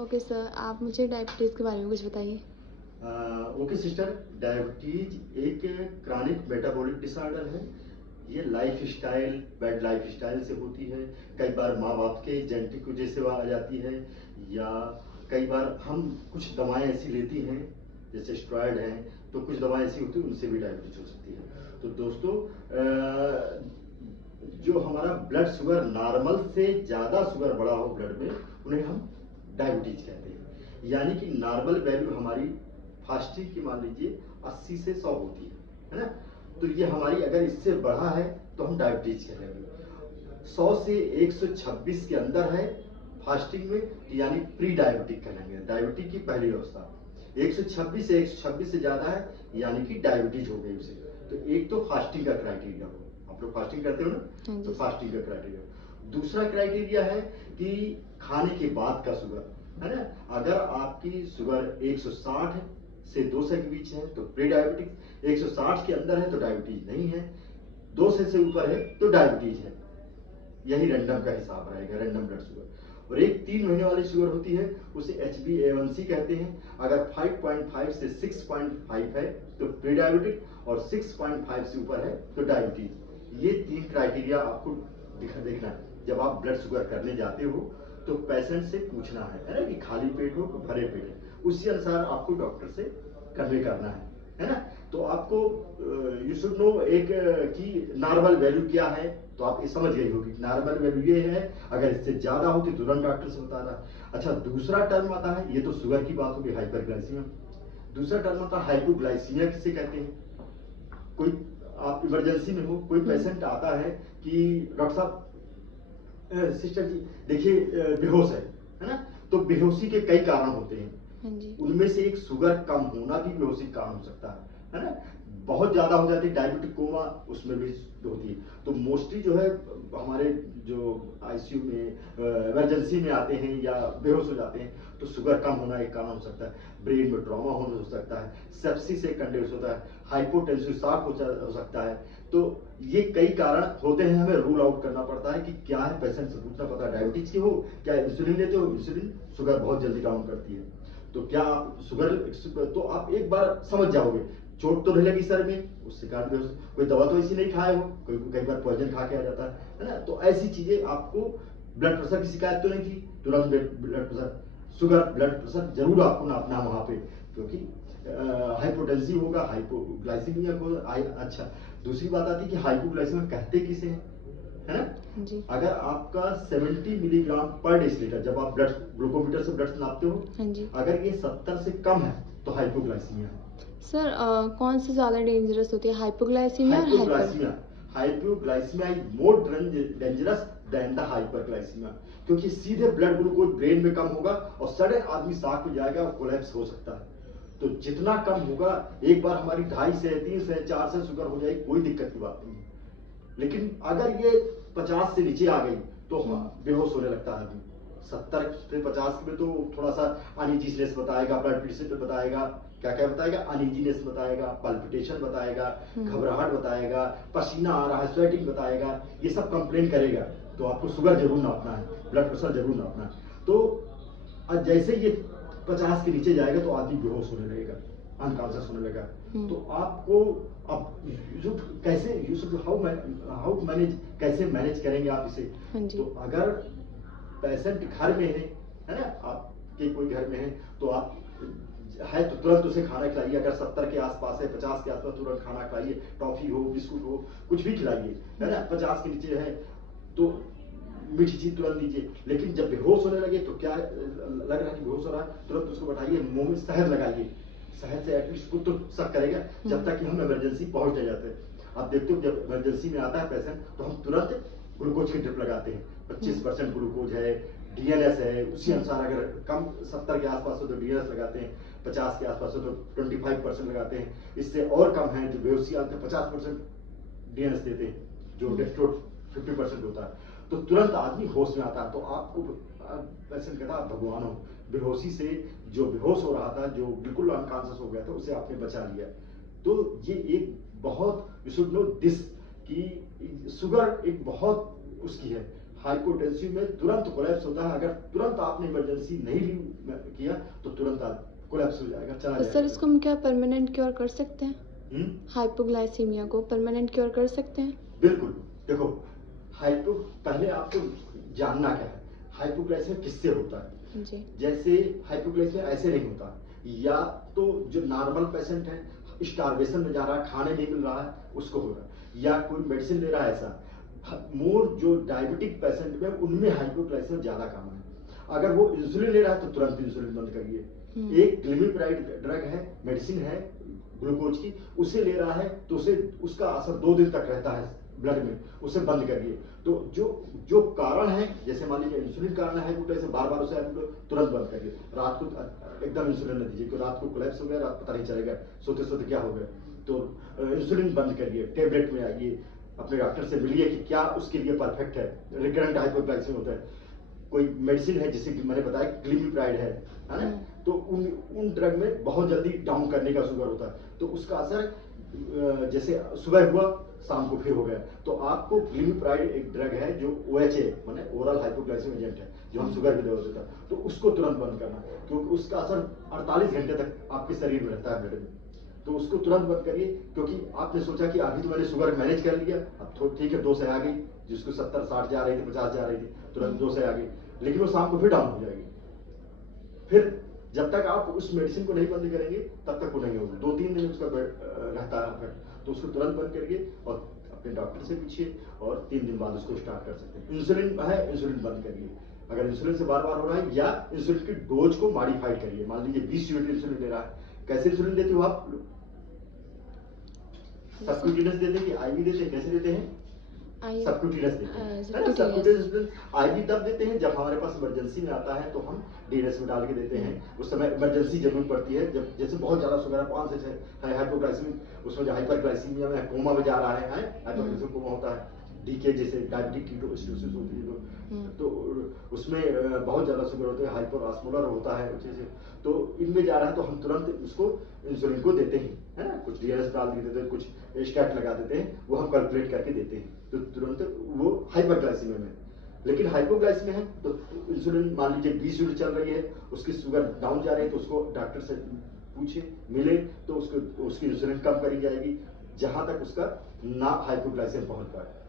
Okay sir, आप मुझे diabetes के बारे में कुछ बताइए। ओके सिस्टर, डायबिटीज एक क्रॉनिक मेटाबॉलिक डिसऑर्डर है। ये लाइफस्टाइल, बैड लाइफस्टाइल से होती है। कई बार माँ बाप के जेनेटिक वजह से आ जाती है, या कई बार हम कुछ दवाएं ऐसी लेती हैं जैसे स्टेरॉयड हैं, तो कुछ दवाएं ऐसी होती हैं उनसे भी डायबिटीज हो सकती है। तो दोस्तों, जो हमारा ब्लड शुगर नॉर्मल से ज़्यादा शुगर बढ़ा हो ब्लड में, उन्हें हम डायबिटीज कहते हैं। यानी कि नॉर्मल वैल्यू हमारी फास्टिंग की मान लीजिए 80 से 100 होती है ना। तो ये हमारी अगर इससे बढ़ा है तो हम डायबिटीज कहेंगे। 100 से 126 के अंदर है फास्टिंग में, तो यानी प्री डायबिटिक कहेंगे, डायबिटिक की पहली अवस्था। 126 से 126 से ज्यादा है यानी कि डायबिटीज हो गई उसे। तो एक तो फास्टिंग का क्राइटेरिया हो, आप लोग फास्टिंग करते हो ना, हाँ तो जी सर। फास्टिंग का क्राइटेरिया। दूसरा क्राइटेरिया है कि खाने के बाद का शुगर, है ना। अगर आपकी शुगर 160 से 200 के बीच है तो प्री डायबिटिक, 160 के अंदर है तो डायबिटीज नहीं है, 200 से ऊपर है तो डायबिटीज है। यही रैंडम का हिसाब रहेगा, रैंडम ब्लड शुगर। और एक 3 महीने वाली शुगर होती है, उसे HbA1c कहते हैं। अगर 5.5 से 6.5 है तो प्री डायबिटिक, और 6.5 से ऊपर है तो डायबिटीज। ये 3 क्राइटेरिया आपको देखना है जब आप ब्लड शुगर करने जाते हो। तो पेशेंट से पूछना है ना, कि खाली पेट हो कि भरे पेट है, उसी अनुसार आपको डॉक्टर से कन्वे करना है ना। तो आपको यू शुड नो एक कि नॉर्मल वैल्यू क्या है। तो आप ये समझ गए हो कि नॉर्मल वैल्यू ये है, अगर इससे ज्यादा हो तो तुरंत डॉक्टर से बताना। अच्छा, दूसरा टर्म आता है, ये तो शुगर की बात होगी, हाइपरग्लाइसीमिया। दूसरा टर्म आता है हाइपोग्लाइसीमिया, किसे कहते हैं। कोई आप इमरजेंसी में हो, कोई हम्म। पेशेंट आता है कि डॉक्टर साहब, सिस्टर जी देखिए बेहोश है ना। तो बेहोशी के कई कारण होते हैं, हाँ जी। उनमें से एक शुगर कम होना भी बेहोशी का कारण हो सकता है ना। बहुत ज्यादा हो जाती है डायबिटिक कोमा, उसमें भी होती है। तो मोस्टली जो है हमारे जो आईसीयू में इमरजेंसी में आते हैं या बेहोश हो जाते हैं, तो शुगर कम होना एक कारण हो सकता है। ब्रेन में ट्रॉमा होना हो सकता है, सेप्सिस एक कंडीशन होता है, हाइपोटेंसिव शॉक हो सकता है। तो ये कई कारण होते हैं, हमें रूल आउट करना पड़ता है कि क्या है। पेशेंट से पूछना पड़ता है डायबिटीज की हो, क्या इंसुलिन लेते हो, इंसुलिन शुगर बहुत जल्दी डाउन करती है। तो क्या आप शुगर, तो आप एक बार समझ जाओगे। चोट तो नहीं लगी सर में, उससे काट दो, कोई दवा तो ऐसी नहीं खाए हो, कोई कई बार पॉइजन खा के आ जाता है ना। तो ऐसी चीजें आपको, ब्लड प्रेशर की शिकायत तो नहीं थी, तुरंत blood pressure, sugar, blood pressure जरूर आपको नापना वहां पे, क्योंकि हाइपोटेंसिव होगा, हाइपोग्लाइसीमिया को। अच्छा, दूसरी बात आती है कि हाइपोग्लाइसीमिया कहते किसे हैं, है ना। हाँ जी। अगर आपका 70 मिलीग्राम पर डेसीलीटर, जब आप ब्लड ग्लूकोमीटर से ब्लड नापते हो, हाँ जी। अगर ये 70 से कम है तो हाइपोग्लाइसीमिया है। सर, कौन सी ज़्यादा डेंजरस होती है, हाइपोग्लाइसीमिया और hyper? Hypoglycaemia, hypoglycaemia is more dangerous than the hyperglycaemia, क्योंकि सीधे ब्लड ग्लूकोज ब्रेन में कम होगा और सडन आदमी शॉक में जाएगा और कोलैप्स हो सकता है। तो जितना कम होगा, एक बार हमारी 2.5 से 3 से 4 से शुगर हो जाएगी, कोई दिक्कत की बात नहीं है। लेकिन अगर ये 50 से नीचे आ गई तो बेहोश होने लगता है आदमी। 70 से 50 में तो थोड़ा सा अनइजीनेस बताएगा, ब्लड प्रेशर बताएगा, क्या क्या बताएगा, अनइजीनेस बताएगा, पल्पिटेशन बताएगा, घबराहट बताएगा, पसीना आ रहा है, स्वेटिंग बताएगा, ये सब कंप्लेन करेगा। तो आपको शुगर जरूर नापना है, ब्लड प्रेशर जरूर नापना है। तो जैसे ये 50 के नीचे जाएगा तो आदमी बेहोश होने लगेगा, अनकॉन्शियस होने लगेगा। तो आपको अब कैसे हाउ मैनेज, कैसे मैनेज करेंगे आप इसे। हाँ जी। तो अगर पेशेंट घर में है ना, आपके कोई घर में है, तो आप है तो तुरंत उसे खाना खिलाइए। अगर 70 के आसपास है, 50 के आसपास, तुरंत खाना खिलाइए, टॉफी हो, बिस्कुट हो, कुछ भी खिलाइए, है ना। 50 के नीचे है तो मीठी चीज तुरंत दीजिए। लेकिन जब बेहोश होने लगे तो क्या लग रहा है कि बेहोश हो रहा है, तुरंत उसको बैठाइए, मुंह में शहद लगाइए। शहद से एटलीस्ट खुद तो शक करेगा, जब तक कि हम इमरजेंसी पहुंच नहीं जाते। आप देखते हो जब इमरजेंसी में आता है पेशेंट तो हम तुरंत ग्लूकोज की ड्रिप लगाते हैं। 25% ग्लूकोज है, डीएनएस है, उसी अनुसार अगर कम 70 के आसपास हो तो डीएनएस लगाते हैं, 50 के आसपास हो तो 25% लगाते हैं, इससे और कम है जो बेहोशी आते हैं 50% डीएनएस देते हैं, जो डेस्ट्रोट 50% होता है। तो तुरंत आदमी होश में आता है। तो आपको पेशेंट कहता है भगवान हो, बेहोशी से जो बेहोश हो रहा था, जो बिल्कुल अनकॉन्शियस हो गया था, उसे आपने बचा लिया। तो ये एक बहुत, यू शुड नो दिस, कि शुगर एक बहुत उसकी है, हाइपोटेंसिव में तुरंत कोलैप्स होता है। अगर तुरंत आपने इमरजेंसी नहीं ली किया तो तुरंत आप कोलैप्स हो जाएगा, चला तो जाएगा। सर इसको हम क्या परमानेंट क्योर कर सकते हैं? हम्म? हाइपोग्लाइसीमिया को परमानेंट क्योर कर सकते हैं? बिल्कुल। देखो, हाइपो पहले आपको जानना क्या है, हाइपोग्लाइसेमिया किससे होता है। जी। जैसे हाइपोग्लाइसेमिया ऐसे नहीं होता, या तो जो नॉर्मल पेशेंट है, स्टारवेशन में जा रहा है, खाने नहीं मिल रहा है, उसको हो रहा है, या कोई मेडिसिन ले रहा है, ऐसा मोर जो डायबिटिक पेशेंट में उनमें हाइपोग्लाइसेमिया ज्यादा कॉमन है। अगर वो इंसुलिन ले रहा है तो तुरंत इंसुलिन बंद करिए। एक ग्लिमिप्राइड ड्रग है, मेडिसिन है ग्लूकोज की, उसे ले रहा है तो उसे उसका असर 2 दिन तक रहता है ब्लड में, उसे बंद करिए। तो जो कारण है, जैसे मान लीजिए इंसुलिन कारण है हाइपोग्लाइसेमिया, बार बार उसे तुरंत बंद करिए। रात को एकदम इंसुलिन न दीजिए, क्योंकि रात को कोलैप्स हो गया, रात पता नहीं चलेगा सोते सोते क्या हो गया। तो इंसुलिन बंद करिए, टेबलेट में आइए, अपने डॉक्टर से मिलिए कि क्या उसके लिए परफेक्ट है। रिकरेंट हाइपोग्लाइसेमिया होता है, कोई मेडिसिन है जिसे मैंने बताया ग्लिमिप्राइड है ना, तो उन ड्रग में बहुत जल्दी डाउन करने का शुगर होता है, तो उसका असर जैसे सुबह हुआ शाम को फिर हो गया। तो आपको ग्लिमिप्राइड एक ड्रग है जो OHA माने ओरल हाइपोग्लाइसेमिक एजेंट है, जो हम शुगर की दवा देता है, तो उसको तुरंत बंद करना, क्योंकि उसका असर 48 घंटे तक आपके शरीर में रहता है, ब्लड में। तो उसको तुरंत बंद करिए, क्योंकि आपने सोचा कि अभी तो मैंने शुगर मैनेज कर लिया, अब तो ठीक है 2 से आ गई, जिसको 70 60 जा रही थी, 50 जा रही थी, तुरंत 2 से आ गई, लेकिन वो शाम को फिर डाउन हो जाएगी। फिर जब तक आप उस मेडिसिन को नहीं बंद करेंगे तब तक वो नहीं होगी, 2-3 दिन उसका रहता है, तो उसको तुरंत बंद करिए और अपने डॉक्टर से पूछिए, और 3 दिन बाद उसको स्टार्ट कर सकते हैं। इंसुलिन है, इंसुलिन बंद करिए। अगर इंसुलिन से बार बार हो रहा है, या इंसुलिन की डोज को मॉडिफाइड करिए। मान लीजिए 20 यूनिट इंसुलिन ले रहा है, कैसे इंसुलिन देते हो आप? सबक्यूटेनियस देते हैं कि IV देते हैं, कैसे देते हैं? सबक्यूटेनियस देते हैं, है ना। सबक्यूटेनियस IV तब देते हैं जब हमारे पास इमरजेंसी में आता है, तो हम DNS में डाल के देते हैं। उस समय इमरजेंसी जरूर पड़ती है, जब जैसे बहुत ज्यादा शुगर है, 5 से 6 है हाइपोग्लाइसेमिक, उसमें जो हाइपरग्लाइसीमिया में कोमा में जा रहा है, हाइपरग्लाइसेमिक कोमा होता है, DK जैसे डायबिटिक कीटोएसिडोसिस होती है, तो उसमें बहुत ज्यादा शुगर होता है, हाइपरऑस्मोलर होता है अच्छे से, तो इनमें जा रहा है, तो हम तुरंत उसको इंसुलिन को देते हैं, है ना। कुछ DNS डाल देते हैं, कुछ स्टैट लगा देते हैं, वो हम कैलकुलेट करके देते हैं, तो तुरंत वो हाइपरग्लाइसीमिया में। लेकिन हाइपोग्लाइसीमिया है तो इंसुलिन मान लीजिए 20 यूनिट चल रही है, उसकी शुगर डाउन जा रही है, तो उसको डॉक्टर से पूछे, मिले, तो उसको उसकी इंसुलिन कम करी जाएगी, जहां तक उसका ना हाइपोग्लाइसीमिया पहुंच पाए।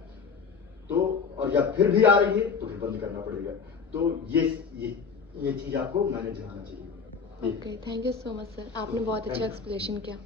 तो और जब फिर भी आ रही है तो फिर बंद करना पड़ेगा। तो ये चीज आपको मैनेज होना चाहिए। Okay, thank you so much sir, आपने बहुत अच्छा एक्सप्लेनेशन किया।